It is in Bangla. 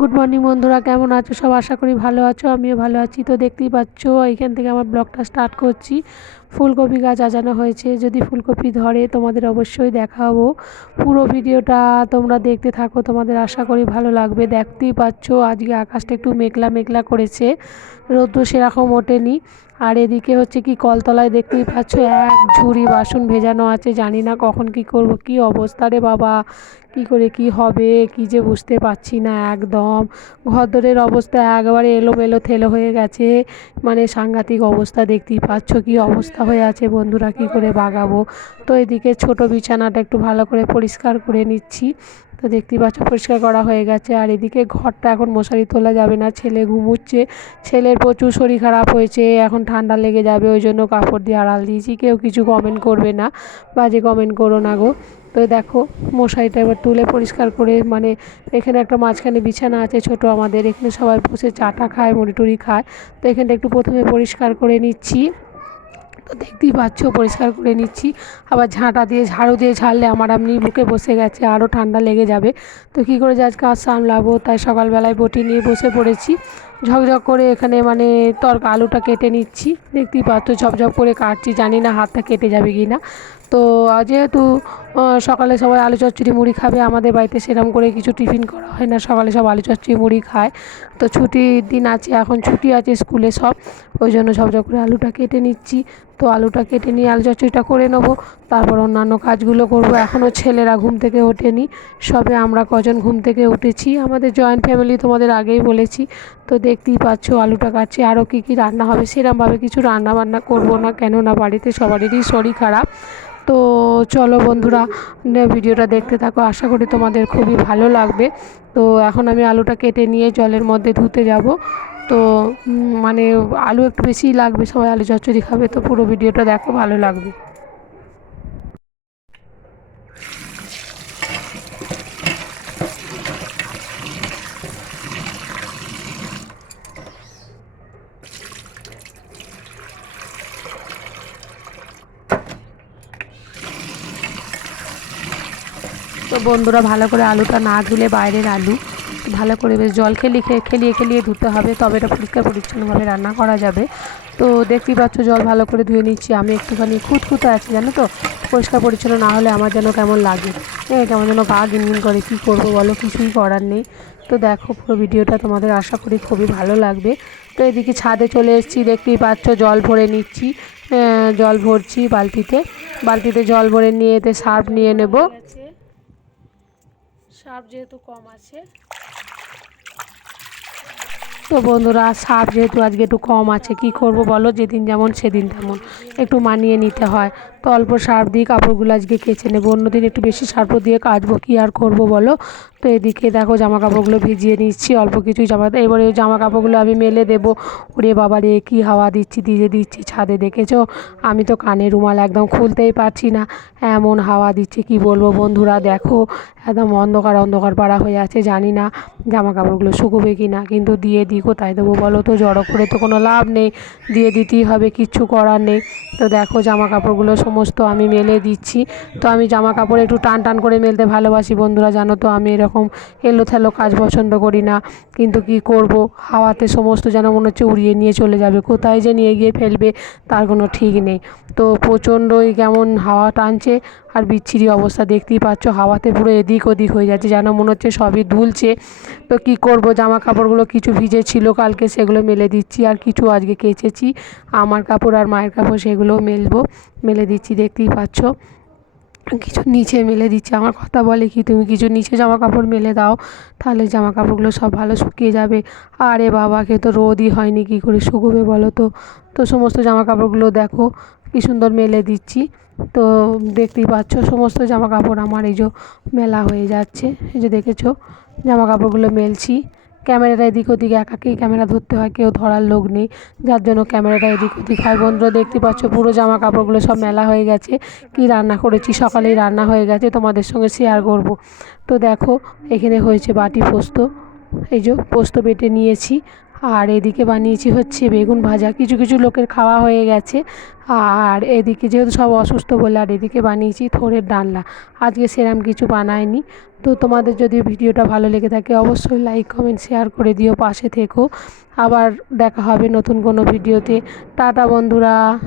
গুড মর্নিং বন্ধুরা। কেমন আছো? সব আশা করি ভালো আছো, আমিও ভালো আছি। তো দেখতেই পাচ্ছ এইখান থেকে আমার ব্লগটা স্টার্ট করছি। ফুলকপি গাছ আজানো হয়েছে। যদি ফুলকপি ধরে, তোমাদের অবশ্যই দেখাবো। পুরো ভিডিওটা তোমরা দেখতে থাকো। তোমাদের আশা করি ভালো লাগবে। দেখতেই পাচ্ছ, আজকে আকাশটা একটু মেঘলা মেঘলা করেছে। রোদ্র সেরকম ওঠেনি। আর এদিকে হচ্ছে কি, কলতলায় দেখতেই পাচ্ছ এক ঝুড়ি বাসন ভেজানো আছে, জানি না কখন কি করব, কি অবস্থা রে বাবা, কি করে কি হবে, কি যে বুঝতে পারছি না একদম। ঘরদোরের অবস্থা একবারে এলোমেলো থেলো হয়ে গেছে মানে সাংঘাতিক অবস্থা দেখতেই পাচ্ছ কি অবস্থা হয়ে আছে বন্ধুরা, কি করে বাগাবো। তো এদিকে ছোট বিছানাটা একটু ভালো করে পরিষ্কার করে নিচ্ছি। তো দেখতেই পাচ্ছ, পরিষ্কার করা হয়ে গেছে। আর এদিকে ঘরটা এখন মশারি তোলা যাবে না, ছেলে ঘুমুচ্ছে। ছেলের প্রচুর শরীর খারাপ হয়েছে, এখন ঠান্ডা লেগে যাবে, ওই জন্য কাপড় দিয়ে আড়াল দিয়েছি। কেউ কিছু কমেন্ট করবে না, বাজে কমেন্ট করো না গো। তো দেখো, মশারিটা এবার তুলে পরিষ্কার করে মানে এখানে একটা মাঝখানে বিছানা আছে, ছোট আমাদের। এখানে সবাই বসে চাটা খায়, মুড়ি টুড়ি খায়। তো এখানটা একটু প্রথমে পরিষ্কার করে নিচ্ছি। দেখতেই পাচ্ছ, পরিষ্কার করে নিচ্ছি। আবার ঝাঁটা দিয়ে, ঝাড়ু দিয়ে ঝাড়লে আমার আপনি বুকে বসে গেছে, আরও ঠান্ডা লেগে যাবে। তো কী করে যে আজকে? আর সামলাবো, তাই সকালবেলায় বটি নিয়ে বসে পড়েছি। ঝকঝক করে এখানে মানে তরকা, আলুটা কেটে নিচ্ছি। দেখতেই পাচ্ছ ঝপঝপ করে কাটছি, জানি না হাতটা কেটে যাবে কি না। তো যেহেতু সকালে সবাই আলু চচ্চড়ি মুড়ি খাবে, আমাদের বাড়িতে সেরকম করে কিছু টিফিন করা হয় না। সকালে সব আলু চচ্চড়ি মুড়ি খায়। তো ছুটির দিন আছে, এখন ছুটি আছে স্কুলে সব। ওই জন্য ঝপঝপ করে আলুটা কেটে নিচ্ছি, তো আলুটা কেটে নিয়ে আলু চচ্চড়িটা করে নেব। তারপর অন্যান্য কাজগুলো করব। এখনও ছেলেরা ঘুম থেকে ওঠেনি। সবে আমরা কজন ঘুম থেকে উঠেছি। আমাদের জয়েন্ট ফ্যামিলি তোমাদের আগেই বলেছি। তো দেখতেই পাচ্ছ আলুটা কাটছি। আরও কী কী রান্না হবে, সেরমভাবে কিছু রান্না বান্না করব না। কেননা বাড়িতে সবারই শরীর খারাপ। তো চলো বন্ধুরা ভিডিওটা দেখতে থাকো। আশা করি তোমাদের খুবই ভালো লাগবে। তো এখন আমি আলুটা কেটে নিয়ে জলের মধ্যে ধুতে যাব। তো মানে আলু একটু বেশিই লাগবে, সবাই আলু চচ্চড়ি খাবে, তো পুরো ভিডিওটা দেখো, ভালো লাগবে। তো বন্ধুরা ভালো করে আলুটা না ধুলে বাইরের আলু ভালো করে বেশ জল খেলিয়ে খেলিয়ে খেলিয়ে ধুতে হবে, তবে এটা পরিষ্কার পরিচ্ছন্নভাবে রান্না করা যাবে। তো দেখতেই পাচ্ছ জল ভালো করে ধুয়ে নিচ্ছি। আমি একটুখানি খুঁতখুঁতে আছি, জানো তো? পরিষ্কার পরিচ্ছন্ন না হলে আমার যেন কেমন লাগে। হ্যাঁ কেমন যেন গা গিনগিন করে। কী করব বলো? কিছুই করার নেই। তো দেখো পুরো ভিডিওটা তোমাদের আশা করি খুবই ভালো লাগবে। তো এদিকে ছাদে চলে এসেছি। দেখতেই পাচ্ছ জল ভরে নিচ্ছি। জল ভরছি বালতিতে। বালতিতে জল ভরে নিয়ে এতে সার্ফ নিয়ে নেব। সাপ যেহেতু কম আছে তো বন্ধুরা, সাপ যেহেতু আজকে একটু কম আছে, কি করব বলো? যেদিন যেমন সেদিন তেমন। একটু মানিয়ে নিতে হয়। তো অল্প সার্ফ দিয়ে কাপড়গুলো আজকে কেচে নেব। অন্যদিন একটু বেশি সার্ফ দিয়ে কাচবো, কী আর করব বলো? তো এদিকে দেখো জামা কাপড়গুলো ভিজিয়ে নিচ্ছি, অল্প কিছুই জামা এবারে জামা কাপড়গুলো আমি মেলে দেবো। ওরে বাবা রে, কী হাওয়া দিচ্ছি, দিয়ে দিচ্ছি ছাদে, দেখেছ? আমি তো কানে রুমাল একদম খুলতেই পারছি না। এমন হাওয়া দিচ্ছে, কি বলব বন্ধুরা? দেখো, একদম অন্ধকার অন্ধকার পাড়া হয়ে আছে, জানি না জামা কাপড়গুলো শুকোবে কি না কিন্তু দিয়ে দিই কোথায় দেবো বলো তো? জড়ো করে তো কোনো লাভ নেই। দিয়ে দিতেই হবে, কিচ্ছু করার নেই। তো দেখো জামা কাপড়গুলো সমস্ত আমি মেলে দিচ্ছি। তো আমি জামা কাপড় একটু টান টান করে মেলতে ভালোবাসি বন্ধুরা, জানো তো আমি এরকম এলো থেলো কাজ পছন্দ করি না। কিন্তু কি করব? হাওয়াতে সমস্ত যেন মনে হচ্ছে উড়িয়ে নিয়ে চলে যাবে। কোথায় যে নিয়ে গিয়ে ফেলবে তার কোনো ঠিক নেই। তো প্রচণ্ডই কেমন হাওয়া টানছে আর বিচ্ছিরি অবস্থা দেখতেই পাচ্ছ। হাওয়াতে পুরো এদিক ওদিক হয়ে যাচ্ছে, যেন মনে হচ্ছে সবই দুলছে। তো কি করব? জামা কাপড়গুলো কিছু ভিজে ছিল, কালকে সেগুলো মেলে দিচ্ছি। আর কিছু আজকে কেচেছি, আমার কাপড় আর মায়ের কাপড় সেগুলোও মেলবো, মেলে দিচ্ছি, দেখতেই পাচ্ছ। কিছু নিচে মেলে দিচ্ছে, আমার কথা বলে কি, তুমি কিছু নিচে জামা কাপড় মেলে দাও, তাহলে জামা কাপড়গুলো সব ভালো শুকিয়ে যাবে। আরে বাবাকে, তো রোদই হয়নি, কী করে শুকোবে বলো তো? তো সমস্ত জামা কাপড়গুলো দেখো, কি সুন্দর মেলে দিচ্ছি। তো দেখতেই পাচ্ছ, সমস্ত জামা কাপড় আমার এই যে মেলা হয়ে যাচ্ছে, এই যে দেখেছ, জামা কাপড়গুলো মেলছি। ক্যামেরাটা এদিক ওদিক একাকেই ক্যামেরা ধরতে হয়, কেউ ধরার লোক নেই। যার জন্য ক্যামেরাটা এদিক ওদিক হয়। বন্ধুরা, দেখতে পাচ্ছ পুরো জামা কাপড়গুলো সব মেলা হয়ে গেছে। কি রান্না করেছি? সকালেই রান্না হয়ে গেছে। তোমাদের সঙ্গে শেয়ার করব। তো দেখো, এখানে হয়েছে বাটি পোস্ত। এই যে পোস্ত বেটে নিয়েছি। আর এদিকে বানিয়েছি হচ্ছে বেগুন ভাজা। কিছু কিছু লোকের খাওয়া হয়ে গেছে। আর এদিকে যেহেতু সব অসুস্থ বলে আর এদিকে বানিয়েছি থোড়ের ডালনা। আজকে সেরম কিছু বানায়নি। তো তোমাদের যদি ভিডিওটা ভালো লেগে থাকে অবশ্যই লাইক কমেন্ট শেয়ার করে দিও, পাশে থেকো। আবার দেখা হবে নতুন কোনো ভিডিওতে। টাটা বন্ধুরা।